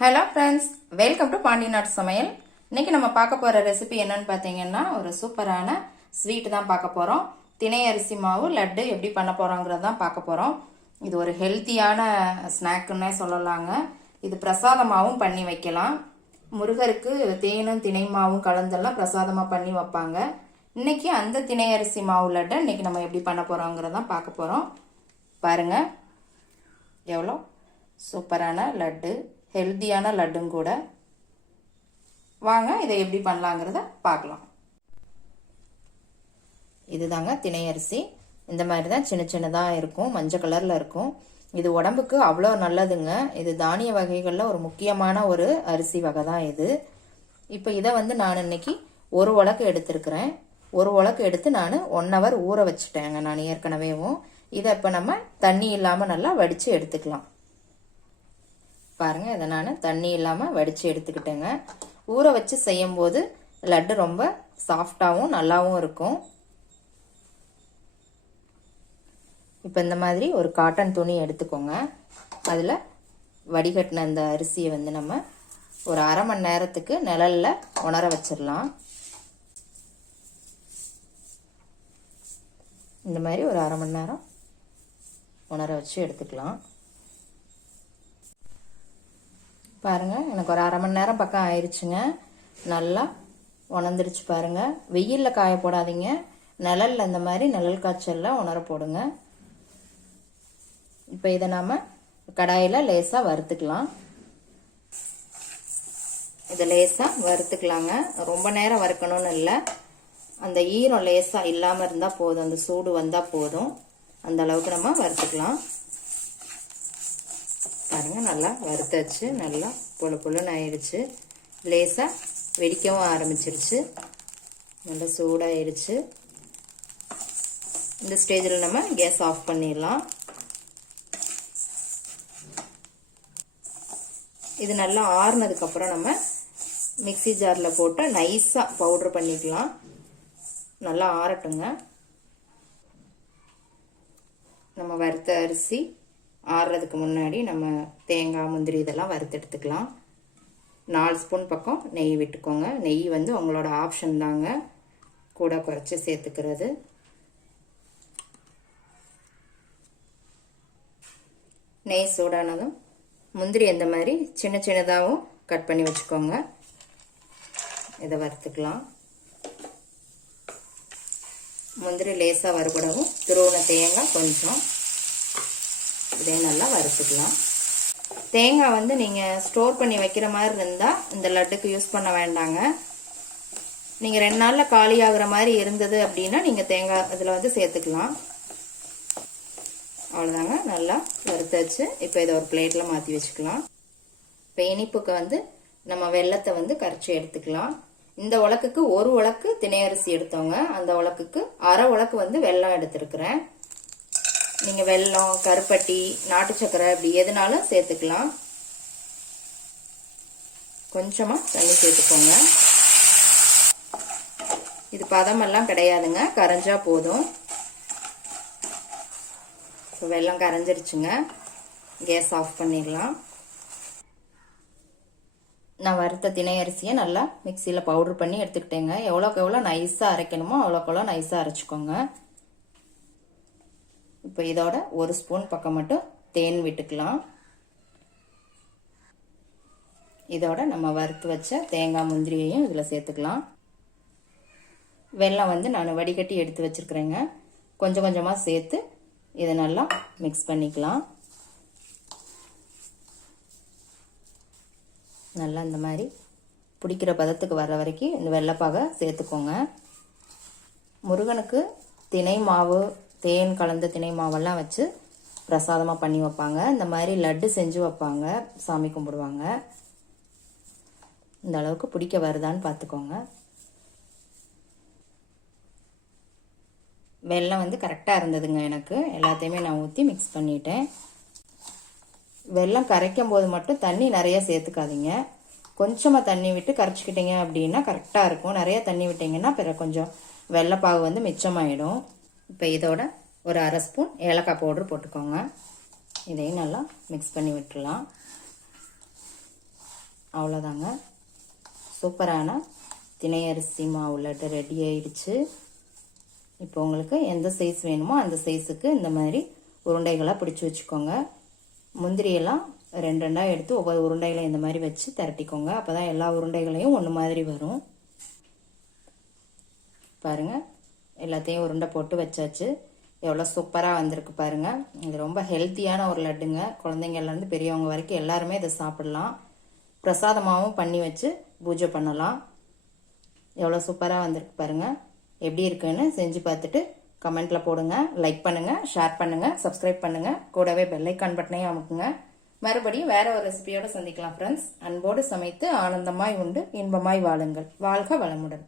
Hello friends, welcome to Pandi நாட்டு சமையல். இன்னைக்கு நம்ம பார்க்க போகிற ரெசிபி என்னன்னு பார்த்தீங்கன்னா, ஒரு சூப்பரான ஸ்வீட் தான் பார்க்க போகிறோம். திணை அரிசி மாவு லட்டு எப்படி பண்ண போகிறோங்கிறது தான் பார்க்க போகிறோம். இது ஒரு ஹெல்த்தியான ஸ்நாக்குன்னே சொல்லலாங்க. இது பிரசாதமாகவும் பண்ணி வைக்கலாம். முருகருக்கு தேனும் திணை மாவும் கலந்தெல்லாம் பிரசாதமாக பண்ணி வைப்பாங்க. இன்னைக்கு அந்த திணை அரிசி மாவு லட்டை இன்னைக்கு நம்ம எப்படி பண்ண போகிறோங்கிறதான் பார்க்க போகிறோம். பாருங்கள், எவ்வளோ சூப்பரான லட்டு, ஹெல்த்தியான லட்டும் கூட. வாங்க இதை எப்படி பண்ணலாங்கிறத பார்க்கலாம். இதுதாங்க திணை அரிசி. இந்த மாதிரி தான் சின்ன சின்னதாக இருக்கும், மஞ்சள் கலரில் இருக்கும். இது உடம்புக்கு அவ்வளோ நல்லதுங்க. இது தானிய வகைகளில் ஒரு முக்கியமான ஒரு அரிசி வகை தான் இது. இப்போ இதை நான் இன்னைக்கு ஒரு உலக்கு எடுத்துருக்கிறேன். ஒரு உலக்கு எடுத்து நான் 1 hour ஊற வச்சுட்டேங்க நான் ஏற்கனவேவும். இதை இப்போ நம்ம தண்ணி இல்லாமல் நல்லா வடித்து எடுத்துக்கலாம். பாருங்கள், இதை நான் தண்ணி இல்லாமல் வடித்து எடுத்துக்கிட்டேங்க. ஊற வச்சு செய்யும்போது லட்டு ரொம்ப சாஃப்டாகவும் நல்லாவும் இருக்கும். இப்போ இந்த மாதிரி ஒரு காட்டன் துணி எடுத்துக்கோங்க. அதில் வடிகட்டின இந்த அரிசியை நம்ம ஒரு 1/2 மணி நேரத்துக்கு நிழலில் உணர வச்சிடலாம். இந்த மாதிரி ஒரு 1/2 மணி நேரம் உணர வச்சு எடுத்துக்கலாம். பாருங்கள், எனக்கு ஒரு 1/2 மணி நேரம் பக்கம் ஆயிடுச்சுங்க. நல்லா உணர்ந்துருச்சு பாருங்கள். வெயிலில் காய போடாதீங்க, நிழலில் இந்த மாதிரி நிழல் காய்ச்சலில் உணர போடுங்க. இப்போ இதை நாம் கடாயில் லேசாக வறுத்துக்கலாம். இதை லேசாக வறுத்துக்கலாங்க. ரொம்ப நேரம் வறுக்கணும்னு இல்லை, அந்த ஈரம் லேசாக இல்லாமல் இருந்தால் போதும், அந்த சூடு வந்தால் போதும். அந்த அளவுக்கு நம்ம வறுத்துக்கலாம். பாருங்க, நல்லா வறுத்தாச்சு. நல்லா பொழு பொழுன்னு ஆயிடுச்சு. லேசாக வெடிக்கவும் ஆரம்பிச்சிருச்சு. நல்லா சூடாயிடுச்சு. இந்த ஸ்டேஜில் நம்ம கேஸ் ஆஃப் பண்ணிடலாம். இது நல்லா ஆறுனதுக்கப்புறம் நம்ம மிக்சி ஜாரில் போட்டு நைஸாக பவுட்ரு பண்ணிக்கலாம். நல்லா ஆறட்டுங்க. நம்ம வறுத்த அரிசி ஆறுறதுக்கு முன்னாடி நம்ம தேங்காய் முந்திரி இதெல்லாம் வறுத்து எடுத்துக்கலாம். 4 ஸ்பூன் பக்கம் நெய் விட்டுக்கோங்க. நெய் உங்களோட ஆப்ஷன் தாங்க, கூட குறைச்சி சேர்த்துக்கிறது. நெய் சூடானதும் முந்திரி இந்த மாதிரி சின்ன சின்னதாகவும் கட் பண்ணி வச்சுக்கோங்க. இதை வறுத்துக்கலாம். முந்திரி லேசாக வறுபடவும் துருவன தேங்காய் கொஞ்சம் இதையும் நல்லா வறுத்துக்கலாம். தேங்காய் நீங்கள் ஸ்டோர் பண்ணி வைக்கிற மாதிரி இருந்தால் இந்த லட்டுக்கு யூஸ் பண்ண வேண்டாங்க. நீங்கள் 2 நாளில் காலி ஆகுற மாதிரி இருந்தது அப்படின்னா நீங்கள் தேங்காய் இதில் சேர்த்துக்கலாம். அவ்வளோதாங்க, நல்லா வறுத்தாச்சு. இப்போ இதை ஒரு பிளேட்டில் மாற்றி வச்சுக்கலாம். இப்போ இனிப்புக்கு நம்ம வெல்லத்தை கரைச்சி எடுத்துக்கலாம். இந்த உலக்குக்கு 1 உலக்கு திணை அரிசி எடுத்தோங்க. அந்த உலக்குக்கு 1/2 உலக்கு வெல்லம் எடுத்துருக்கிறேன். நீங்கள் வெல்லம், கருப்பட்டி, நாட்டு சக்கரை இப்படி எதுனாலும் சேர்த்துக்கலாம். கொஞ்சமாக தண்ணி சேர்த்துக்கோங்க. இது பதமெல்லாம் கிடையாதுங்க, கரைஞ்சா போதும். இப்போ வெல்லம் கரைஞ்சிருச்சுங்க. கேஸ் ஆஃப் பண்ணிடலாம். நான் வறுத்த திணை அரிசியை நல்லா மிக்சியில் பவுட்ரு பண்ணி எடுத்துக்கிட்டேங்க. எவ்வளோக்கு எவ்வளோ நைஸாக அரைக்கணுமோ அவ்வளோக்கு எவ்வளோ நைஸாக அரைச்சிக்கோங்க. இப்போ இதோட 1 ஸ்பூன் பக்கம் மட்டும் தேன் விட்டுக்கலாம். இதோட நம்ம வறுத்து வச்ச தேங்காய் முந்திரியையும் இதில் சேர்த்துக்கலாம். வெல்லம் நான் வடிகட்டி எடுத்து வச்சுருக்கிறேங்க. கொஞ்சம் கொஞ்சமாக சேர்த்து இதை நல்லா மிக்ஸ் பண்ணிக்கலாம். நல்லா இந்த மாதிரி பிடிக்கிற பதத்துக்கு வர்ற வரைக்கும் இந்த வெள்ளைப்பாகை சேர்த்துக்கோங்க. முருகனுக்கு திணை மாவு, தேன் கலந்த திணை மாவெல்லாம் வச்சு பிரசாதமாக பண்ணி வைப்பாங்க. இந்த மாதிரி லட்டு செஞ்சு வைப்பாங்க, சாமி கும்பிடுவாங்க. இந்த அளவுக்கு பிடிக்க வருதான்னு பார்த்துக்கோங்க. வெல்லம் கரெக்டாக இருந்ததுங்க. எனக்கு எல்லாத்தையுமே நான் ஊற்றி மிக்ஸ் பண்ணிட்டேன். வெல்லம் கரைக்கும் போது மட்டும் தண்ணி நிறைய சேர்த்துக்காதீங்க. கொஞ்சமாக தண்ணி விட்டு கரைச்சிக்கிட்டீங்க அப்படின்னா கரெக்டாக இருக்கும். நிறைய தண்ணி விட்டிங்கன்னா பிறகு கொஞ்சம் வெள்ளைப்பாகு மிச்சமாயிடும். இப்போ இதோட ஒரு 1/2 ஸ்பூன் ஏலக்காய் பவுடர் போட்டுக்கோங்க. இதையும் நல்லா மிக்ஸ் பண்ணி விட்டுடலாம். அவ்வளோதாங்க, சூப்பரான திணை அரிசி மாவு லட்டு ரெடி ஆயிடுச்சு. இப்போ உங்களுக்கு எந்த சைஸ் வேணுமோ அந்த சைஸுக்கு இந்த மாதிரி உருண்டைகளாக பிடிச்சி வச்சுக்கோங்க. முந்திரியெல்லாம் ரெண்டு ரெண்டாக எடுத்து ஒவ்வொரு உருண்டைகளையும் இந்த மாதிரி வச்சு திரட்டிக்கோங்க. அப்போ தான் எல்லா உருண்டைகளையும் ஒன்று மாதிரி வரும். பாருங்கள், எல்லாத்தையும் உருண்டை போட்டு வச்சாச்சு. எவ்வளோ சூப்பராக வந்திருக்கு பாருங்கள். இது ரொம்ப ஹெல்த்தியான ஒரு லட்டுங்க. குழந்தைங்கள்லேருந்து பெரியவங்க வரைக்கும் எல்லாருமே இதை சாப்பிடலாம். பிரசாதமாகவும் பண்ணி வச்சு பூஜை பண்ணலாம். எவ்வளோ சூப்பராக வந்திருக்கு பாருங்கள். எப்படி இருக்குன்னு செஞ்சு பார்த்துட்டு கமெண்ட்டில் போடுங்க. லைக் பண்ணுங்கள், ஷேர் பண்ணுங்கள், சப்ஸ்கிரைப் பண்ணுங்கள். கூடவே பெல் ஐக்கான் பட்டனையும் அமுக்குங்க. மறுபடியும் வேற ஒரு ரெசிபியோடு சந்திக்கலாம் ஃப்ரெண்ட்ஸ். அன்போடு சமைத்து ஆனந்தமாய் உண்டு இன்பமாய் வாழுங்கள். வாழ்க வளமுடன்.